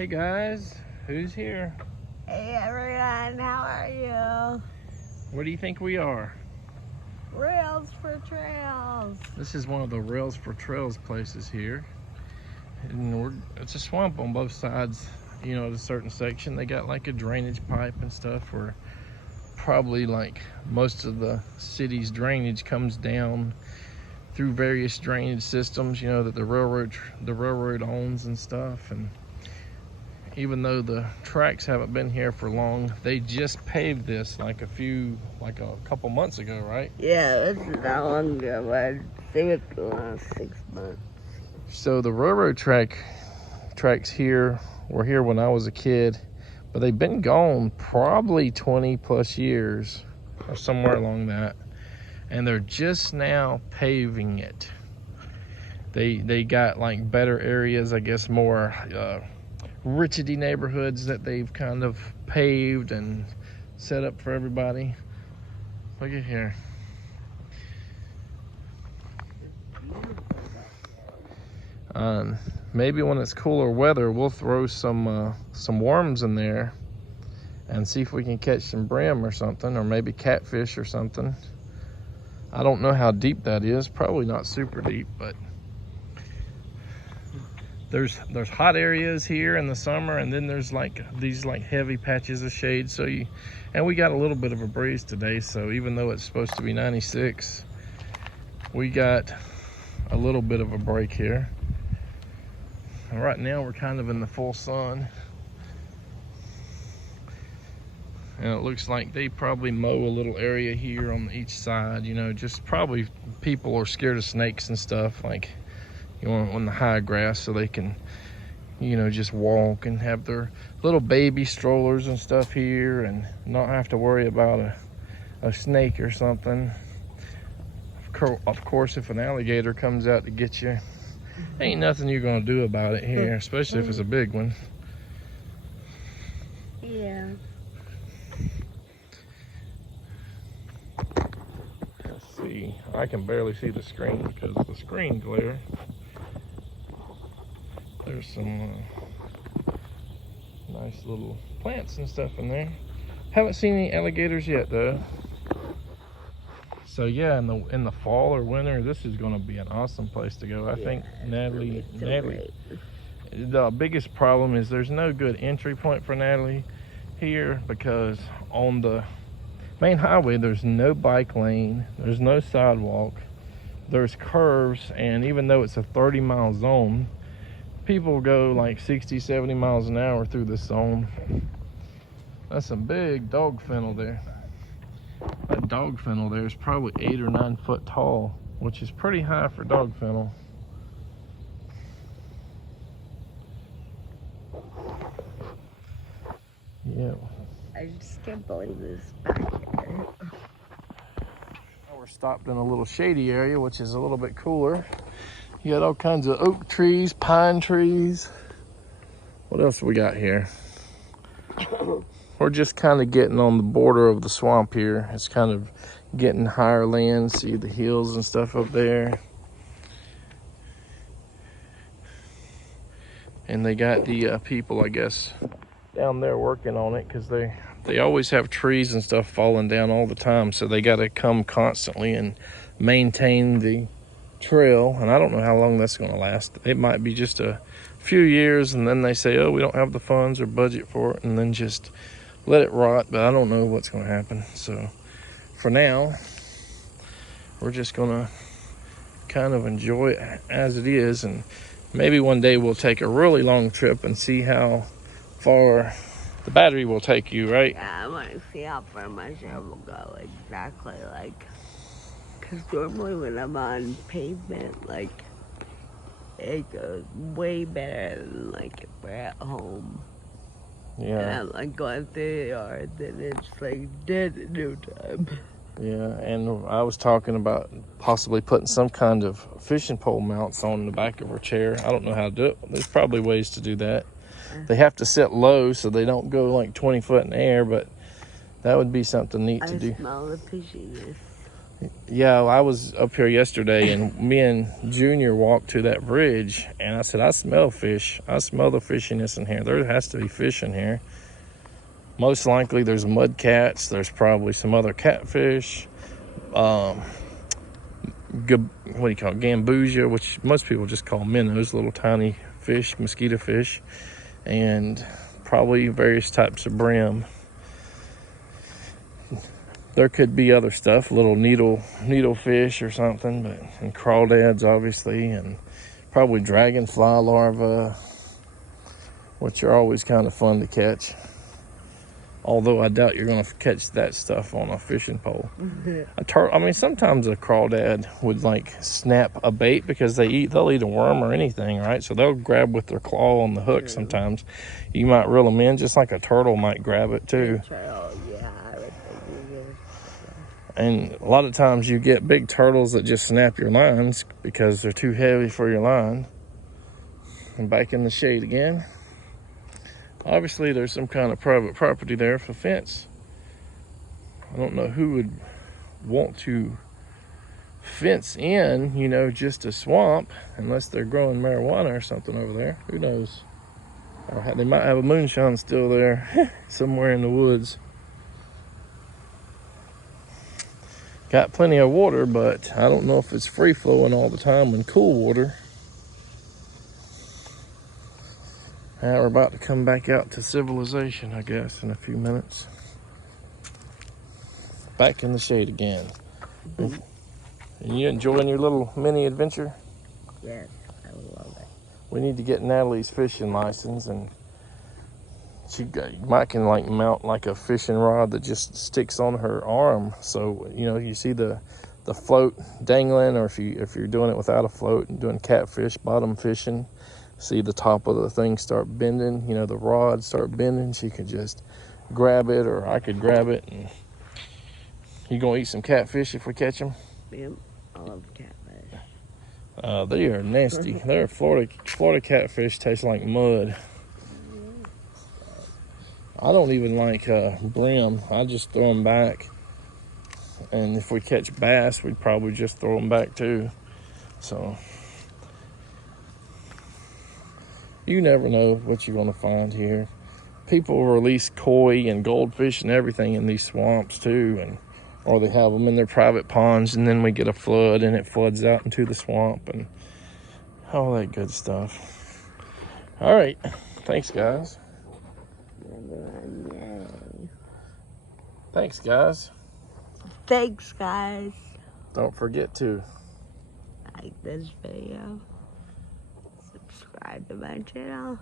Hey guys, who's here? Hey everyone, how are you? Where do you think we are? Rails for Trails. This is one of the Rails for Trails places here. And it's a swamp on both sides. You know, at a certain section, they got like a drainage pipe and stuff where probably like most of the city's drainage comes down through various drainage systems, you know, that the railroad owns and stuff. And even though the tracks haven't been here for long, they just paved this like a couple months ago, right? Yeah, this is not long ago, but I think it's the last 6 months. So the railroad tracks here were here when I was a kid, but they've been gone probably 20 plus years or somewhere along that. And they're just now paving it. They got like better areas, I guess, more richety neighborhoods that they've kind of paved and set up for everybody. Look at here. Maybe when it's cooler weather, we'll throw some worms in there and see if we can catch some brim or something, or maybe catfish or something. I don't know how deep that is. Probably not super deep, but there's hot areas here in the summer, and then there's like these like heavy patches of shade. And we got a little bit of a breeze today, so even though it's supposed to be 96, we got a little bit of a break here. And right now we're kind of in the full sun. And it looks like they probably mow a little area here on each side, you know, just probably people are scared of snakes and stuff, like, you know, on the high grass, so they can, you know, just walk and have their little baby strollers and stuff here and not have to worry about a snake or something. Of course, if an alligator comes out to get you, ain't nothing you're gonna do about it here, especially if it's a big one. Yeah. See, I can barely see the screen because of the screen glare. There's some nice little plants and stuff in there. Haven't seen any alligators yet though. So yeah, in the fall or winter, this is going to be an awesome place to go. I think Natalie, the biggest problem is there's no good entry point for Natalie here, because on the main highway there's no bike lane, there's no sidewalk, there's curves, and even though it's a 30-mile zone, people go like 60-70 miles an hour through this zone. That's some big dog fennel there. That dog fennel there is probably 8 or 9 foot tall, which is pretty high for dog fennel. Yeah. I just can't believe this back here. We're stopped in a little shady area, which is a little bit cooler. You got all kinds of oak trees, pine trees. What else we got here? We're just kind of getting on the border of the swamp here. It's kind of getting higher land. See the hills and stuff up there. And they got the people, I guess, down there working on it, because they always have trees and stuff falling down all the time, so they got to come constantly and maintain the trail. And I don't know how long that's going to last. It might be just a few years, and then they say, oh, we don't have the funds or budget for it, and then just let it rot. But I don't know what's going to happen. So for now, we're just going to kind of enjoy it as it is, and maybe one day we'll take a really long trip and see how far the battery will take you, right? Yeah, I want to see how far my shell will go exactly, like, because normally when I'm on pavement, like, it goes way better than, like, if we're at home. Yeah. And I'm, like, going through the yard, then it's, like, dead in no time. Yeah, and I was talking about possibly putting some kind of fishing pole mounts on the back of her chair. I don't know how to do it. There's probably ways to do that. They have to sit low so they don't go like 20 foot in the air, but that would be something neat to do. I smell the fishiness. Yeah, I was up here yesterday, and me and Junior walked to that bridge, and I said, I smell fish. I smell the fishiness in here. There has to be fish in here. Most likely there's mud cats. There's probably some other catfish. What do you call it? Gambusia, which most people just call minnows, little tiny fish, mosquito fish, and probably various types of brim. There could be other stuff, little needle fish or something, and crawdads obviously, and probably dragonfly larvae, which are always kind of fun to catch. Although I doubt you're going to catch that stuff on a fishing pole. I mean, sometimes a crawdad would like snap a bait because they'll eat a worm or anything, right? So they'll grab with their claw on the hook. Sometimes you might reel them in, just like a turtle might grab it too. And a lot of times you get big turtles that just snap your lines because they're too heavy for your line. And back in the shade again. Obviously, there's some kind of private property there for fence. I don't know who would want to fence in, just a swamp, unless they're growing marijuana or something over there. Who knows? Or they might have a moonshine still there somewhere in the woods. Got plenty of water, but I don't know if it's free flowing all the time in cool water. Now we're about to come back out to civilization, I guess, in a few minutes. Back in the shade again. And you enjoying your little mini adventure? Yes, I love it. We need to get Natalie's fishing license, and Mike can like mount like a fishing rod that just sticks on her arm. So you see the float dangling, or if you're doing it without a float and doing catfish bottom fishing, see the top of the thing start bending, the rod start bending. She could just grab it, or I could grab it. And you gonna eat some catfish if we catch them? Yep, I love catfish. They are nasty. They're Florida catfish taste like mud. I don't even like brim. I just throw them back. And if we catch bass, we'd probably just throw them back too. So you never know what you're going to find here. People release koi and goldfish and everything in these swamps too, or they have them in their private ponds, and then we get a flood and it floods out into the swamp and all that good stuff. All right, thanks guys. Thanks guys. Thanks guys. Don't forget to like this video, subscribe to my channel.